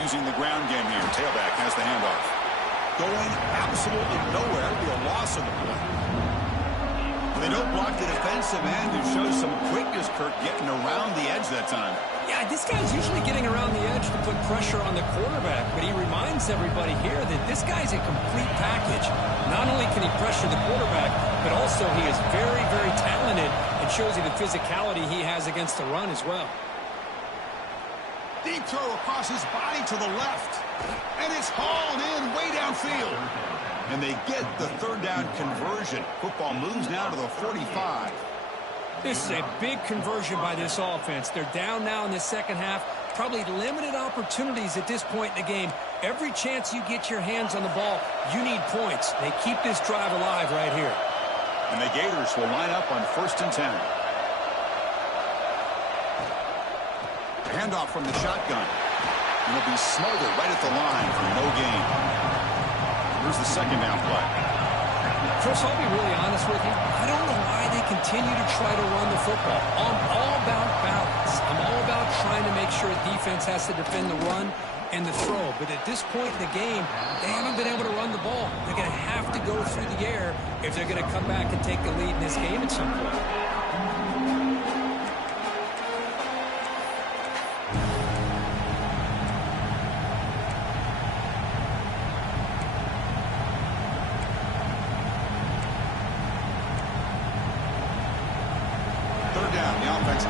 Using the ground game here. Tailback has the handoff. Going absolutely nowhere. It'll be a loss of the play. They don't block the defensive end, who shows some quickness, Kirk, getting around the edge that time. Yeah, this guy's usually getting around the edge to put pressure on the quarterback, but he reminds everybody here that this guy's a complete package. Not only can he pressure the quarterback, but also he is very, very talented and shows you the physicality he has against the run as well. Deep throw across his body to the left, and it's hauled in way downfield. And they get the 3rd down conversion. Football moves now to the 45. This is a big conversion by this offense. They're down now in the 2nd half. Probably limited opportunities at this point in the game. Every chance you get your hands on the ball, you need points. They keep this drive alive right here. And the Gators will line up on 1st and 10. Handoff from the shotgun. And it'll be smothered right at the line for no gain. Here's the 2nd down play. Chris, I'll be really honest with you. I don't know why they continue to try to run the football. I'm all about balance. I'm all about trying to make sure defense has to defend the run and the throw. But at this point in the game, they haven't been able to run the ball. They're going to have to go through the air if they're going to come back and take the lead in this game at some point.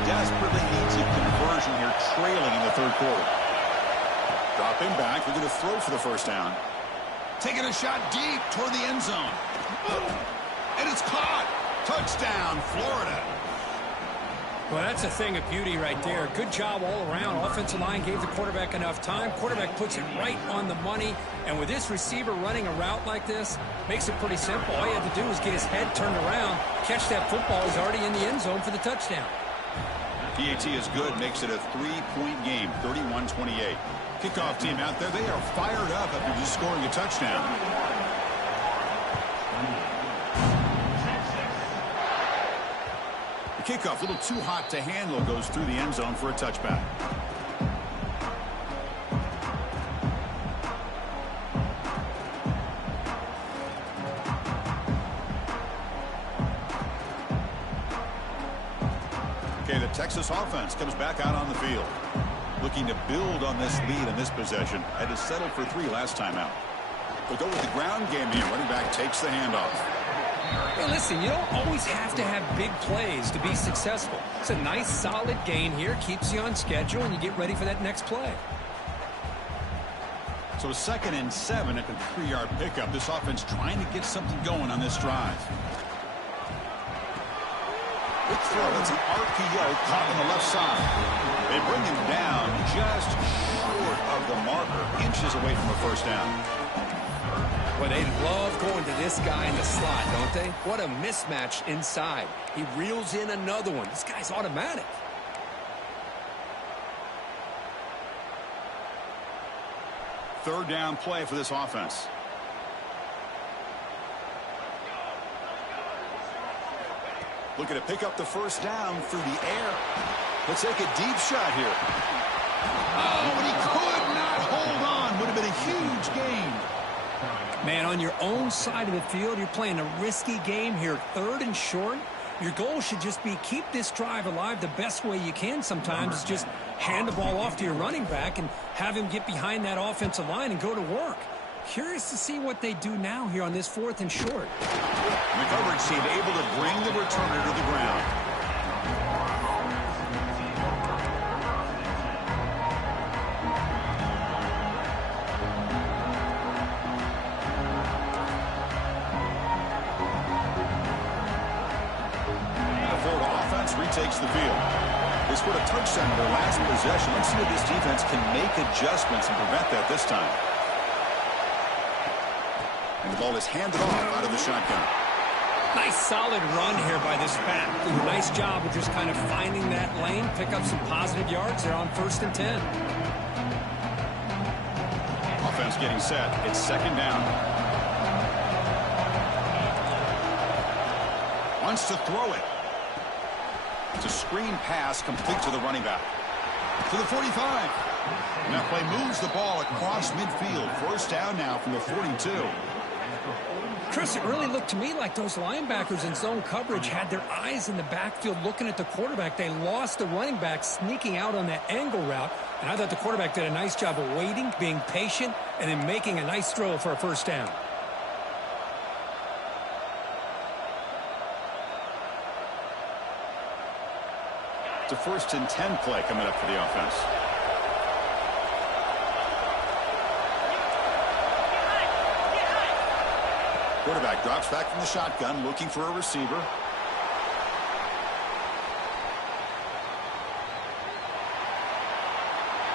Desperately needs a conversion here, trailing in the 3rd quarter. Dropping back, we're going to throw for the 1st down. Taking a shot deep toward the end zone. And it's caught. Touchdown, Florida. Well, that's a thing of beauty right there. Good job all around. Offensive line gave the quarterback enough time. Quarterback puts it right on the money. And with this receiver running a route like this, makes it pretty simple. All you have to do is get his head turned around, catch that football. He's already in the end zone for the touchdown. PAT is good, makes it a 3-point game, 31-28. Kickoff team out there, they are fired up after just scoring a touchdown. The kickoff, a little too hot to handle, goes through the end zone for a touchback. The Texas offense comes back out on the field, looking to build on this lead in this possession. Had to settle for 3 last time out. But go with the ground game here. Running back takes the handoff. Hey, listen, you don't always have to have big plays to be successful. It's a nice, solid gain here. Keeps you on schedule, and you get ready for that next play. So 2nd and 7 at the 3-yard pickup. This offense trying to get something going on this drive. Quick throw. That's an RPO caught on the left side. They bring him down just short of the marker, inches away from a 1st down. Well, they love going to this guy in the slot, don't they? What a mismatch inside. He reels in another one. This guy's automatic. Third down play for this offense. Looking to pick up the 1st down through the air. Let's take a deep shot here. Oh, but he could not hold on. Would have been a huge gain. Man, on your own side of the field, you're playing a risky game here. 3rd and short. Your goal should just be keep this drive alive the best way you can sometimes. Is just hand the ball off to your running back and have him get behind that offensive line and go to work. Curious to see what they do now here on this 4th and short. And the coverage team able to bring the returner to the ground. The Florida offense retakes the field. They scored a touchdown in their last possession. Let's see if this defense can make adjustments and prevent that this time. And the ball is handed off out of the shotgun. Nice solid run here by this back. Did a nice job of just kind of finding that lane, pick up some positive yards. They're on 1st and 10. Offense getting set. It's 2nd down. Wants to throw it. It's a screen pass complete to the running back. To the 45. And that play moves the ball across midfield. 1st down now from the 42. Chris, it really looked to me like those linebackers in zone coverage had their eyes in the backfield looking at the quarterback. They lost the running back sneaking out on that angle route. And I thought the quarterback did a nice job of waiting, being patient, and then making a nice throw for a 1st down. It's a 1st and 10 play coming up for the offense. Quarterback drops back from the shotgun, looking for a receiver.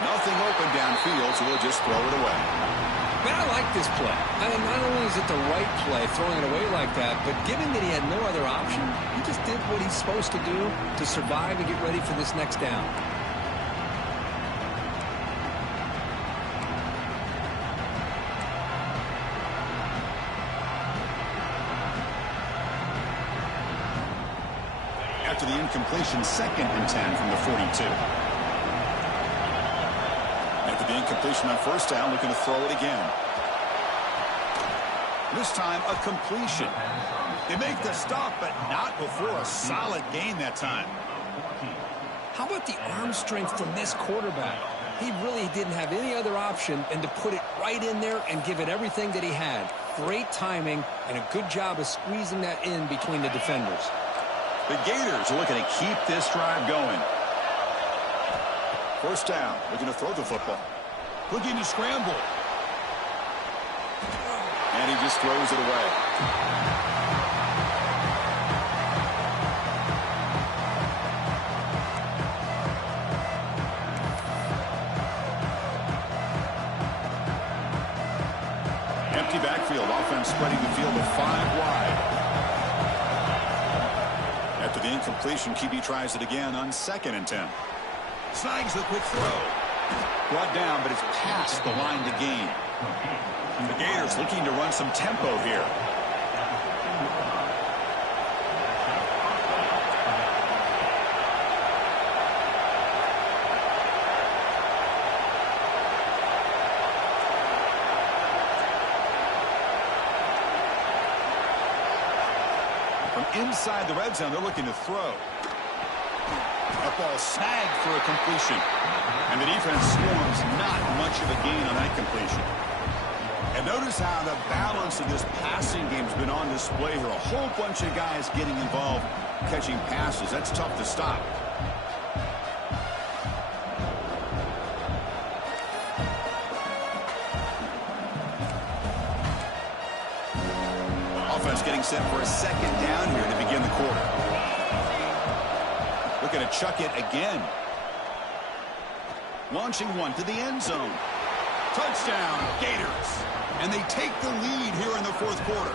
Nothing open downfield, so we'll just throw it away. Man, I like this play. Not only is it the right play, throwing it away like that, but given that he had no other option, he just did what he's supposed to do to survive and get ready for this next down. After the incompletion, 2nd and 10 from the 42. After the incompletion on 1st down, looking to throw it again. This time, a completion. They make the stop, but not before a solid gain that time. How about the arm strength from this quarterback? He really didn't have any other option than to put it right in there and give it everything that he had. Great timing and a good job of squeezing that in between the defenders. The Gators are looking to keep this drive going. 1st down, looking to throw the football. Looking to scramble. And he just throws it away. Empty backfield, offense spreading the field to 5 wide. After the incompletion, QB tries it again on 2nd and 10. Snags the quick throw. Brought down, but it's past the line to gain. The Gators looking to run some tempo here. From inside the red zone, they're looking to throw. That ball snagged for a completion. And the defense swarms, not much of a gain on that completion. And notice how the balance of this passing game has been on display here. A whole bunch of guys getting involved catching passes. That's tough to stop. Offense getting set for a 2nd down here to begin the quarter. Looking to chuck it again. Launching one to the end zone. Touchdown, Gators. And they take the lead here in the 4th quarter.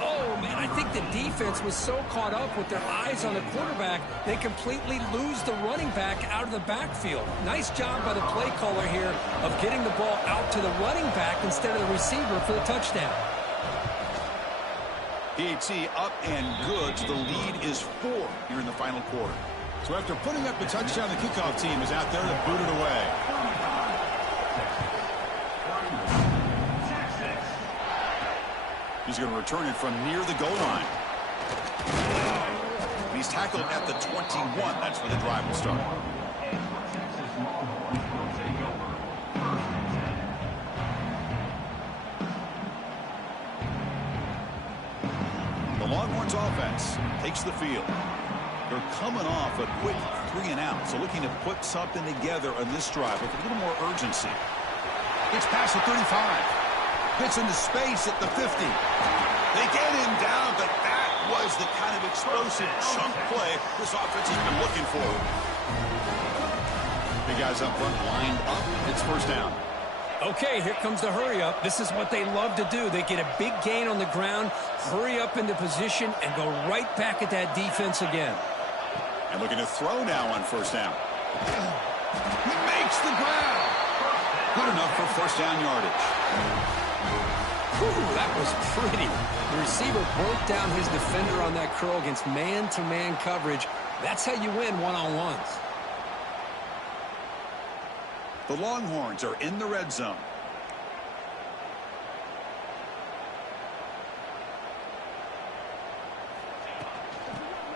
Oh, man, I think the defense was so caught up with their eyes on the quarterback, they completely lose the running back out of the backfield. Nice job by the play caller here of getting the ball out to the running back instead of the receiver for the touchdown. PAT up and good. So the lead is 4 here in the final quarter. So after putting up the touchdown, the kickoff team is out there to boot it away. He's going to return it from near the goal line. He's tackled at the 21. That's where the drive will start. The Longhorns offense takes the field. They're coming off a quick 3-and-out, so looking to put something together on this drive with a little more urgency. It's past the 35. Gets into space at the 50. They get him down, but that was is the kind of explosive chunk play this offense has been looking for. Big guys up front lined up. It's first down. Okay, here comes the hurry up. This is what they love to do. They get a big gain on the ground, hurry up into position, and go right back at that defense again. And looking to throw now on first down. He makes the grab. Good enough for first down yardage. Whew, that was pretty. The receiver broke down his defender on that curl against man-to-man coverage. That's how you win one-on-ones. The Longhorns are in the red zone.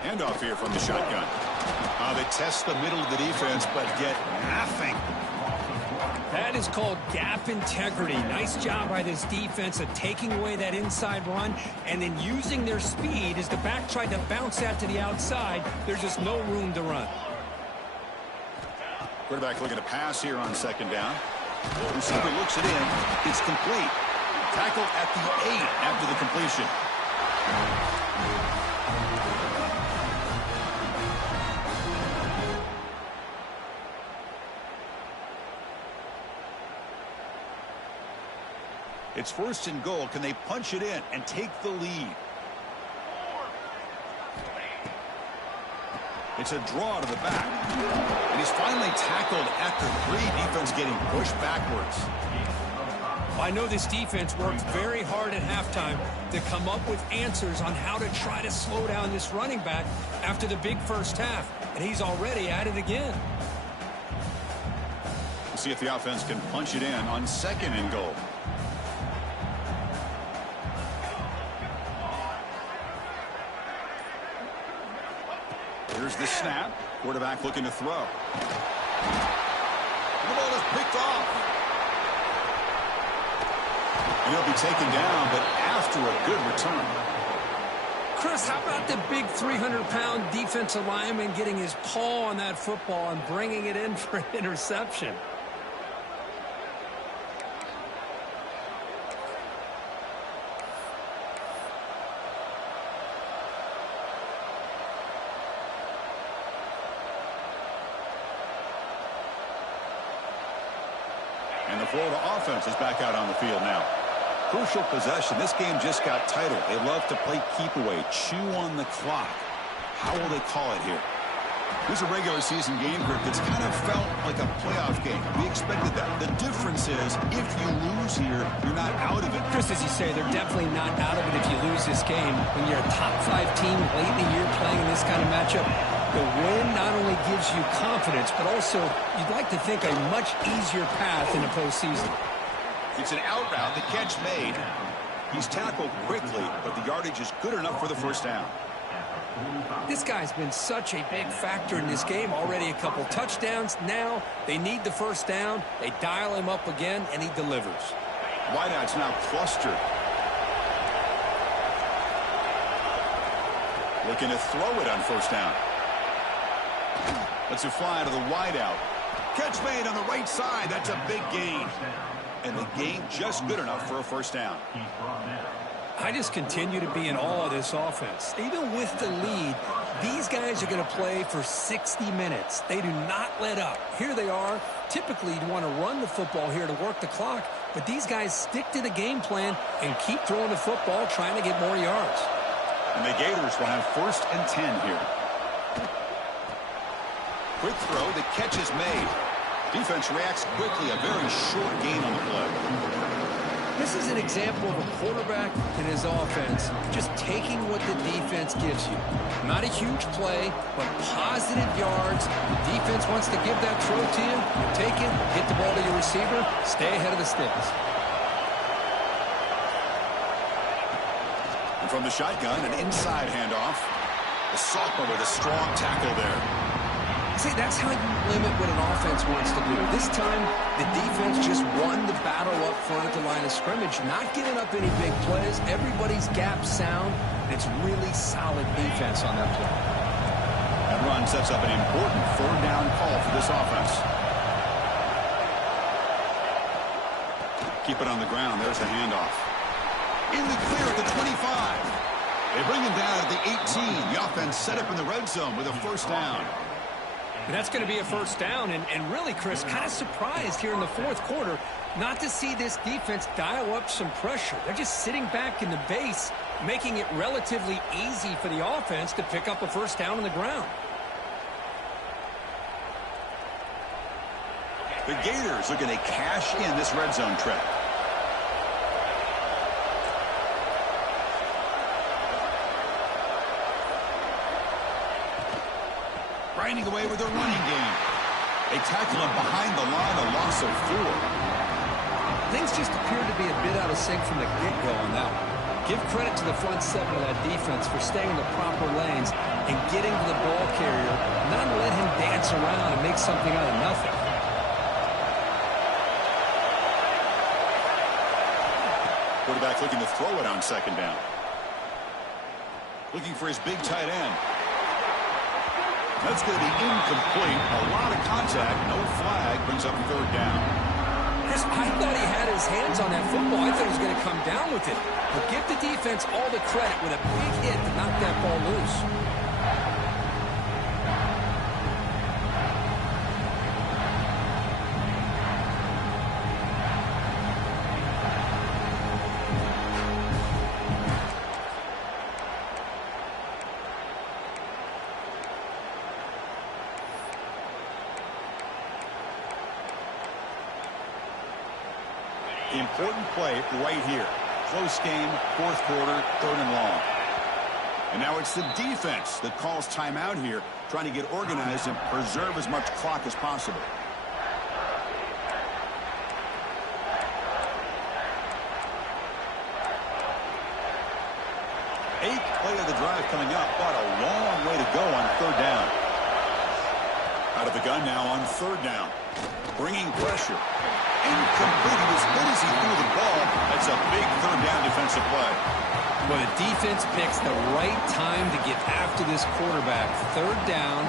Handoff here from the shotgun. They test the middle of the defense, but get nothing. That is called gap integrity. Nice job by this defense of taking away that inside run and then using their speed as the back tried to bounce that to the outside. There's just no room to run. Quarterback looking to pass here on second down. Receiver looks it in. It's complete. Tackle at the 8 after the completion. It's first and goal. Can they punch it in and take the lead? It's a draw to the back. And he's finally tackled at the 3. Defense getting pushed backwards. I know this defense worked very hard at halftime to come up with answers on how to try to slow down this running back after the big first half. And he's already at it again. We'll see if the offense can punch it in on second and goal. Here's the snap. Quarterback looking to throw. The ball is picked off. And he'll be taken down, but after a good return. Chris, how about the big 300-pound defensive lineman getting his paw on that football and bringing it in for an interception? And the Florida offense is back out on the field now. Crucial possession. This game just got tighter. They love to play keep away, chew on the clock. How will they call it here? This is a regular season game group that's kind of felt like a playoff game. We expected that. The difference is if you lose here, you're not out of it. Chris, as you say, they're definitely not out of it if you lose this game. When you're a top-5 team late in the year playing in this kind of matchup, the win not only gives you confidence, but also you'd like to think a much easier path in the postseason. It's an out route. The catch made. He's tackled quickly, but the yardage is good enough for the first down. This guy's been such a big factor in this game. Already a couple touchdowns. Now they need the first down. They dial him up again, and he delivers. Wideout's now clustered. Looking to throw it on first down. Lets it fly to the wideout. Catch made on the right side. That's a big gain. And the gain just good enough for a first down. I just continue to be in awe of this offense. Even with the lead, these guys are going to play for 60 minutes. They do not let up. Here they are. Typically, you want to run the football here to work the clock, but these guys stick to the game plan and keep throwing the football, trying to get more yards. And the Gators will have first and 10 here. Quick throw. The catch is made. Defense reacts quickly. A very short gain on the play. This is an example of a quarterback and his offense just taking what the defense gives you. Not a huge play, but positive yards. The defense wants to give that throw to you. You take it, hit the ball to your receiver, stay ahead of the sticks. And from the shotgun, an inside handoff. The sophomore with a strong tackle there. See, that's how you limit what an offense wants to do. This time, the defense just won the battle up front at the line of scrimmage, not giving up any big plays. Everybody's gap sound, and it's really solid defense on that play. That run sets up an important third down call for this offense. Keep it on the ground. There's the handoff. In the clear at the 25. They bring him down at the 18. The offense set up in the red zone with a first down. And that's going to be a first down. And really, Chris, kind of surprised here in the fourth quarter not to see this defense dial up some pressure. They're just sitting back in the base, making it relatively easy for the offense to pick up a first down on the ground. The Gators looking to cash in this red zone trip. Grinding away with their running game. They tackle him behind the line, a loss of 4. Things just appear to be a bit out of sync from the get-go on that one. Give credit to the front seven of that defense for staying in the proper lanes and getting to the ball carrier, not let him dance around and make something out of nothing. Quarterback looking to throw it on second down. Looking for his big tight end. That's going to be incomplete. A lot of contact. No flag. Brings up third down. Chris, I thought he had his hands on that football. I thought he was going to come down with it. But give the defense all the credit with a big hit to knock that ball loose. Important play right here. Close game, fourth quarter, third and long. And now it's the defense that calls timeout here, trying to get organized and preserve as much clock as possible. Eighth play of the drive coming up, but a long way to go on third down. Out of the gun now on third down. Bringing pressure. Incomplete. As good as he threw the ball, that's a big third down defensive play. Well, the defense picks the right time to get after this quarterback. Third down,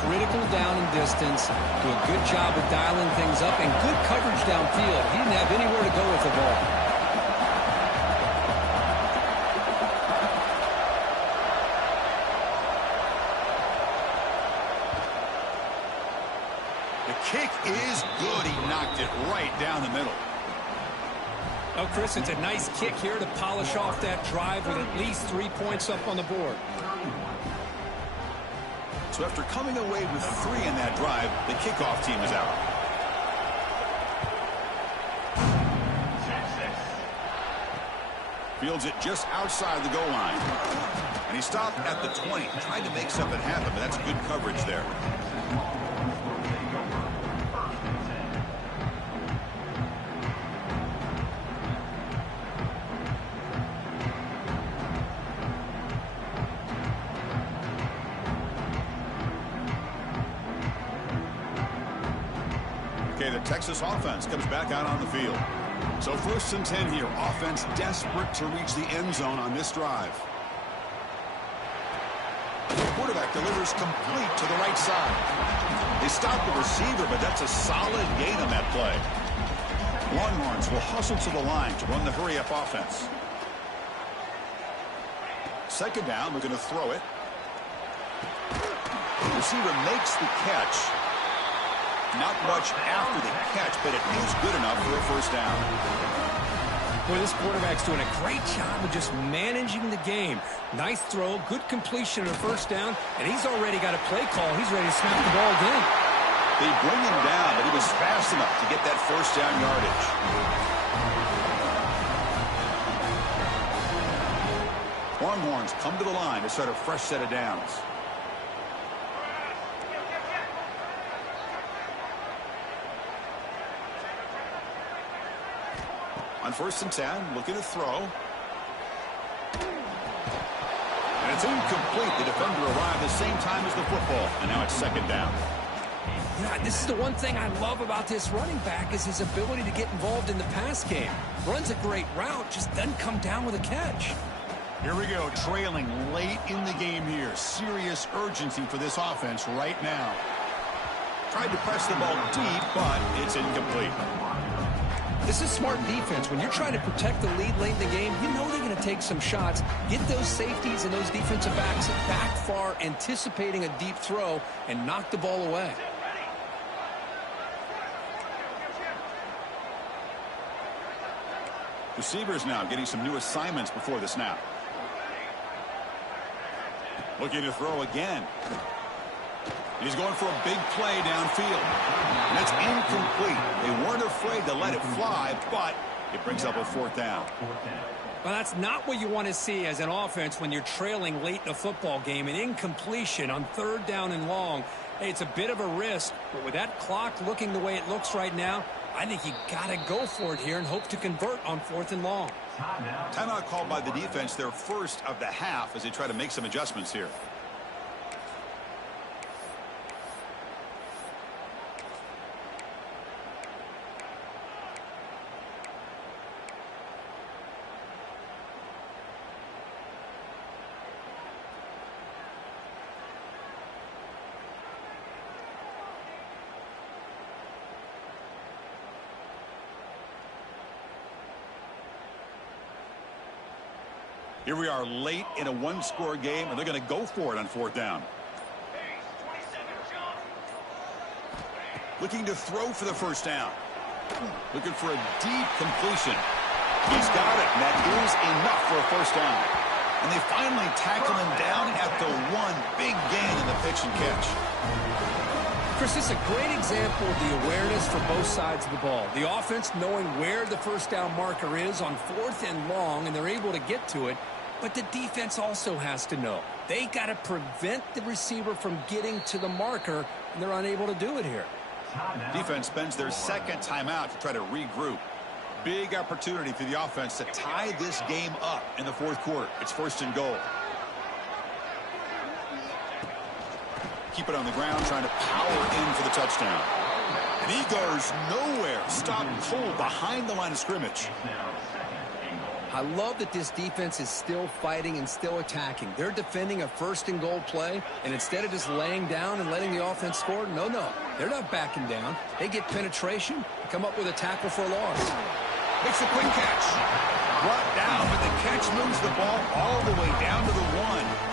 critical down and distance. Do a good job of dialing things up and good coverage downfield. He didn't have anywhere to go with the ball. Kick is good. He knocked it right down the middle. Oh, Chris, it's a nice kick here to polish off that drive with at least 3 points up on the board. So after coming away with 3 in that drive, the kickoff team is out. Fields it just outside the goal line. And he stopped at the 20. Tried to make something happen, but that's good coverage there. Okay, the Texas offense comes back out on the field. So 1st and 10 here. Offense desperate to reach the end zone on this drive. The quarterback delivers complete to the right side. They stop the receiver, but that's a solid gain on that play. Longhorns will hustle to the line to run the hurry-up offense. Second down, we're going to throw it. The receiver makes the catch. Not much after the catch, but it is good enough for a first down. Boy, this quarterback's doing a great job of just managing the game. Nice throw, good completion of first down, and he's already got a play call. He's ready to snap the ball again. They bring him down, but he was fast enough to get that first down yardage. Longhorns come to the line to start a fresh set of downs. On 1st and 10, looking to throw. And it's incomplete. The defender arrived the same time as the football, and now it's second down. You know, this is the one thing I love about this running back is his ability to get involved in the pass game. Runs a great route, just doesn't come down with a catch. Here we go, trailing late in the game here. Serious urgency for this offense right now. Tried to press the ball deep, but it's incomplete. This is smart defense. When you're trying to protect the lead late in the game, you know they're going to take some shots. Get those safeties and those defensive backs back far, anticipating a deep throw, and knock the ball away. Receivers now getting some new assignments before the snap. Looking to throw again. He's going for a big play downfield. And that's incomplete. They weren't afraid to let it fly, but it brings up a fourth down. Well, that's not what you want to see as an offense when you're trailing late in a football game. An incompletion on 3rd down and long. Hey, it's a bit of a risk, but with that clock looking the way it looks right now, I think you got to go for it here and hope to convert on 4th and long. Timeout called by the defense, their first of the half, as they try to make some adjustments here. Here we are late in a one-score game, and they're going to go for it on 4th down. Looking to throw for the first down. Looking for a deep completion. He's got it, and that is enough for a first down. And they finally tackle him down at the 1. Big gain in the pitch and catch. Chris, this is a great example of the awareness for both sides of the ball. The offense knowing where the first down marker is on 4th and long, and they're able to get to it. But the defense also has to know. They got to prevent the receiver from getting to the marker, and they're unable to do it here. Defense spends their second timeout to try to regroup. Big opportunity for the offense to tie this game up in the 4th quarter. It's 1st and goal. Keep it on the ground, trying to power in for the touchdown. And he goes nowhere. Stopped cold behind the line of scrimmage. I love that this defense is still fighting and still attacking. They're defending a 1st and goal play, and instead of just laying down and letting the offense score, no, they're not backing down. They get penetration, come up with a tackle for a loss. Makes a quick catch. Brought down, but the catch moves the ball all the way down to the 1.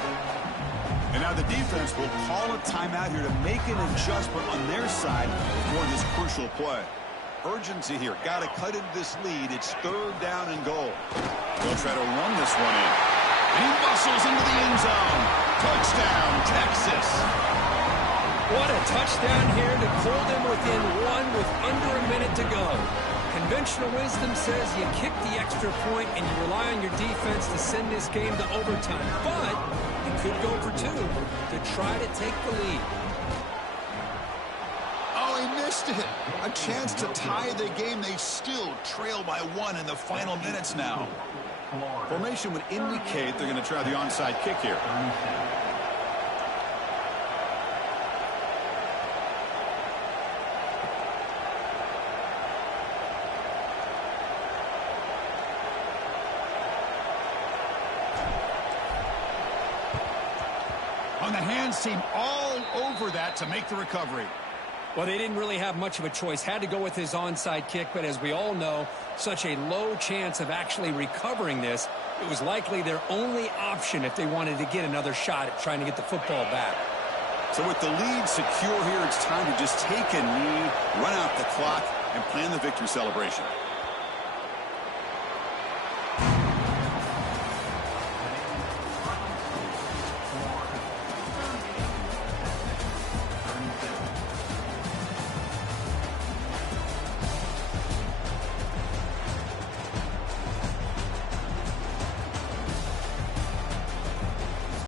And now the defense will call a timeout here to make an adjustment on their side for this crucial play. Urgency here. Got to cut into this lead. It's 3rd down and goal. They'll try to run this one in. And he muscles into the end zone. Touchdown, Texas. What a touchdown here to pull them within 1 with under a minute to go. Conventional wisdom says you kick the extra point and you rely on your defense to send this game to overtime. But you could go for 2 to try to take the lead. Oh, he missed it. A chance to tie the game. They still trail by 1 in the final minutes now. Formation would indicate they're going to try the onside kick here. On the hands team all over that to make the recovery. Well, they didn't really have much of a choice. Had to go with his onside kick, but as we all know, such a low chance of actually recovering this. It was likely their only option if they wanted to get another shot at trying to get the football back. So with the lead secure here, it's time to just take a knee, run out the clock, and plan the victory celebration.